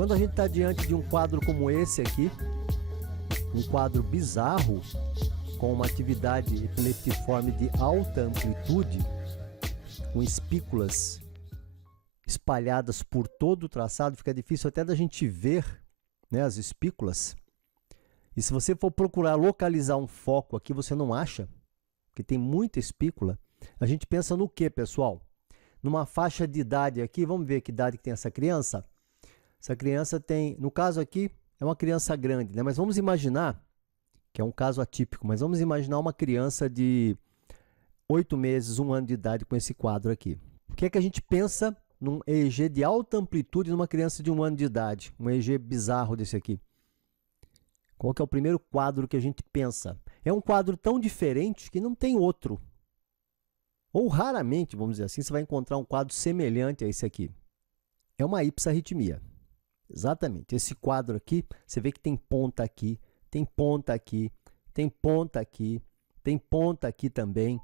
Quando a gente está diante de um quadro como esse aqui, um quadro bizarro, com uma atividade epileptiforme de alta amplitude, com espículas espalhadas por todo o traçado, fica difícil até da gente ver, né, as espículas. E se você for procurar localizar um foco aqui, você não acha, porque tem muita espícula. A gente pensa no que, pessoal? Numa faixa de idade aqui, vamos ver que idade que tem essa criança. Essa criança tem, no caso aqui, é uma criança grande, né? Mas vamos imaginar, que é um caso atípico, mas vamos imaginar uma criança de 8 meses, 1 ano de idade com esse quadro aqui. O que é que a gente pensa num EEG de alta amplitude numa criança de 1 ano de idade? Um EEG bizarro desse aqui. Qual que é o primeiro quadro que a gente pensa? É um quadro tão diferente que não tem outro. Ou raramente, vamos dizer assim, você vai encontrar um quadro semelhante a esse aqui. É uma hipsarritmia. Exatamente. Esse quadro aqui, você vê que tem ponta aqui, tem ponta aqui, tem ponta aqui, tem ponta aqui também.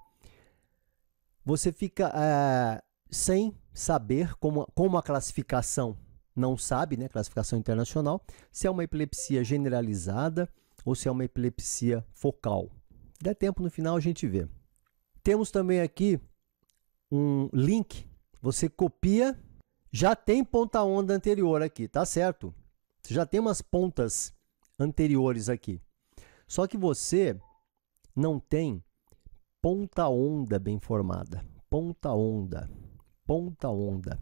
Você fica sem saber como a classificação não sabe, né, classificação internacional, se é uma epilepsia generalizada ou se é uma epilepsia focal. Se der tempo, no final a gente vê. Temos também aqui um link, você copia, já tem ponta onda anterior aqui, tá certo? Você já tem umas pontas anteriores aqui. Só que você não tem ponta onda bem formada. Ponta onda, ponta onda.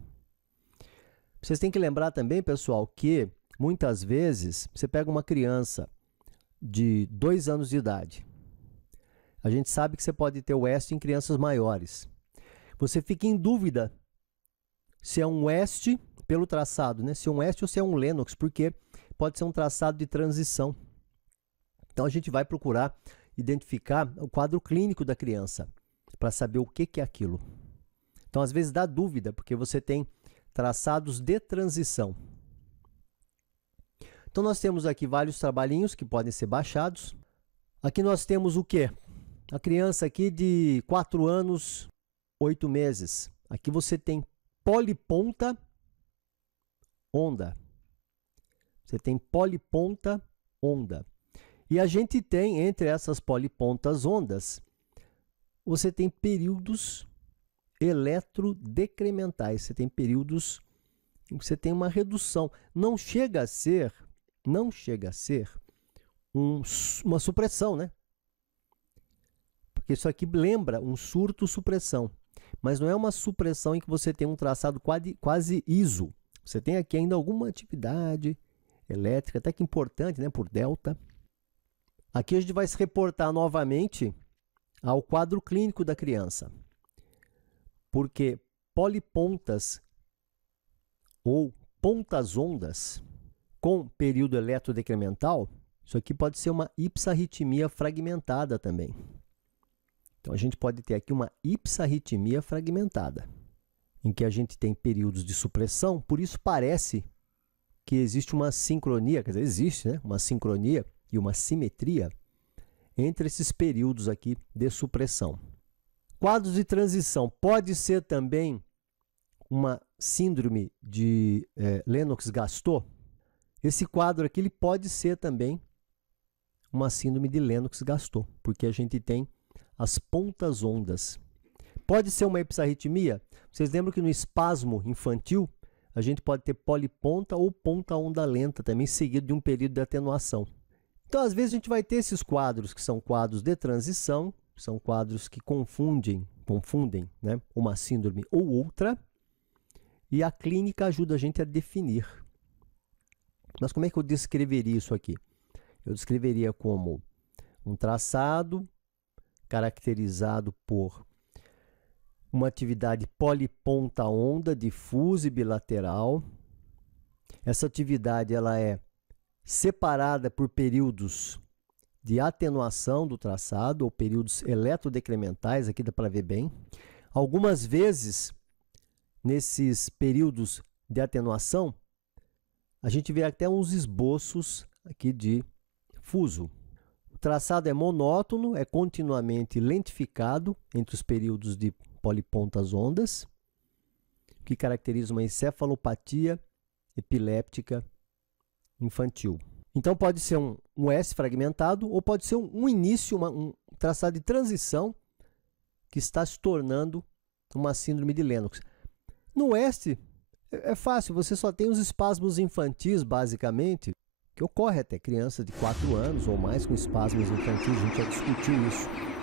Vocês têm que lembrar também, pessoal, que muitas vezes você pega uma criança de 2 anos de idade. A gente sabe que você pode ter West em crianças maiores. Você fica em dúvida se é um West pelo traçado, né? Se é um West ou se é um Lennox, porque pode ser um traçado de transição. Então a gente vai procurar identificar o quadro clínico da criança para saber o que é aquilo. Então às vezes dá dúvida, porque você tem traçados de transição. Então nós temos aqui vários trabalhinhos que podem ser baixados. Aqui nós temos o quê? A criança aqui de 4 anos, 8 meses. Aqui você tem poliponta onda. Você tem poliponta onda. E a gente tem, entre essas polipontas ondas, você tem períodos eletrodecrementais. Você tem períodos em que você tem uma redução. Não chega a ser uma supressão, né? Porque isso aqui lembra um surto-supressão. Mas não é uma supressão em que você tem um traçado quase ISO. Você tem aqui ainda alguma atividade elétrica, até que importante, né? Por delta. Aqui a gente vai se reportar novamente ao quadro clínico da criança. Porque polipontas ou pontas ondas com período eletrodecremental, isso aqui pode ser uma hipsarritmia fragmentada também. Então a gente pode ter aqui uma hipsarritmia fragmentada, em que a gente tem períodos de supressão, por isso parece que existe uma sincronia, quer dizer, existe, né, uma sincronia e uma simetria entre esses períodos aqui de supressão. Quadros de transição pode ser também uma síndrome de Lennox-Gastaut. Esse quadro aqui ele pode ser também uma síndrome de Lennox-Gastaut, porque a gente tem as pontas ondas. Pode ser uma hipsarritmia? Vocês lembram que no espasmo infantil a gente pode ter poliponta ou ponta onda lenta também, seguido de um período de atenuação. Então, às vezes, a gente vai ter esses quadros que são quadros de transição, são quadros que confundem, né, uma síndrome ou outra, e a clínica ajuda a gente a definir. Mas como é que eu descreveria isso aqui? Eu descreveria como um traçado caracterizado por uma atividade poliponta onda, difusa e bilateral. Essa atividade ela é separada por períodos de atenuação do traçado, ou períodos eletrodecrementais, aqui dá para ver bem. Algumas vezes, nesses períodos de atenuação, a gente vê até uns esboços aqui de fuso. O traçado é monótono, é continuamente lentificado entre os períodos de polipontas ondas, que caracteriza uma encefalopatia epiléptica infantil. Então pode ser um S fragmentado ou pode ser um início, um traçado de transição que está se tornando uma síndrome de Lennox. No S é fácil, você só tem os espasmos infantis, basicamente, que ocorre até crianças de 4 anos ou mais com espasmos infantis, a gente já discutiu isso.